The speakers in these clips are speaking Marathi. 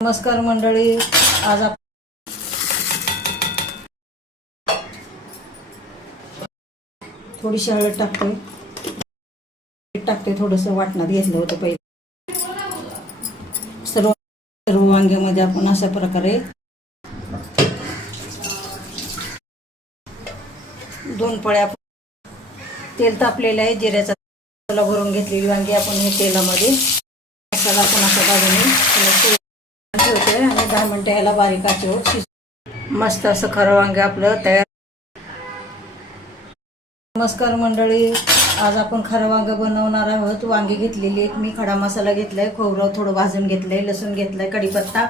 नमस्कार मंडळी, आज आपण थोडीशी हळद टाकते थोडंसं वाटणात घेतलं होतं पहिले। सर्व वांग्यामध्ये आपण अशा प्रकारे 2 पळ्या तेल तापलेलं आहे। जिऱ्याचा मसाला भरून घेतलेली वांगी आपण हे तेलामध्ये मसाला आपण अशा बाजूने ठेवते आणि 10 मिनिटं याला बारीक आचेवर मस्त असं खरं वांगे आपलं तयार। नमस्कार मंडळी, आज आपण खरं वांगं बनवणार आहोत। वांगी घेतलेली एक मी खडा मसाला घेतलाय, खोबरं थोडं भाजून घेतलंय, लसूण घेतलाय, कढीपत्ता,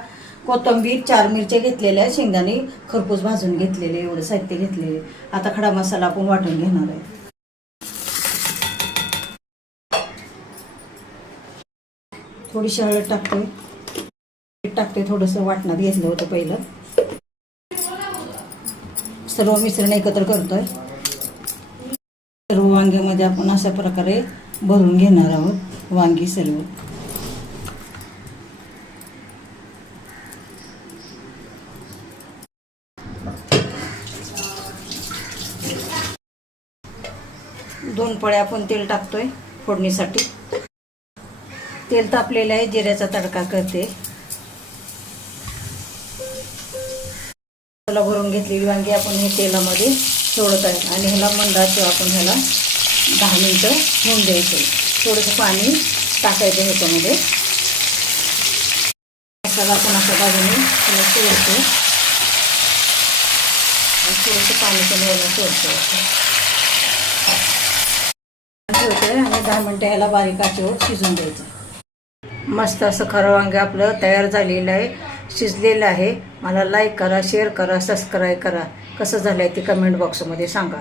कोथिंबीर, 4 मिरच्या घेतलेल्या आहे, शेंगदाणे खरपूस भाजून घेतलेले, एवढं साहित्य घेतलेले। आता खडा मसाला आपण वाटून घेणार आहे। थोडीशी हळद टाकते थोडंसं वाटणात घेतलं होतं पहिलं। सर्व मिश्रण एकत्र करतोय। सर्व वांग्यामध्ये आपण अशा प्रकारे भरून घेणार आहोत वांगी सर्व। दोन पळ्या आपण तेल टाकतोय फोडणीसाठी। तेल तापलेलं आहे, जिऱ्याचा तडका करते। भरून घेतलेली वांगी आपण हे तेलामध्ये सोडत आहे आणि ह्याला मंदाचे आपण ह्याला 10 मिनिटं होऊन द्यायचं। थोडंसं पाणी टाकायचं ह्याच्यामध्ये। मसाला आपण अशा बाजूने त्याला सोडतो, थोडंसं पाणी पण यायला सोडतो ठेवते आणि 10 मिनिटं ह्याला बारीक आचेवर शिजून द्यायचं। मस्त असं खरं वांगे आपलं तयार झालेलं आहे, शिजलेलं आहे। मला लाईक करा, शेअर करा, सबस्क्राईब करा। कसं झालंय ते कमेंट बॉक्समध्ये सांगा।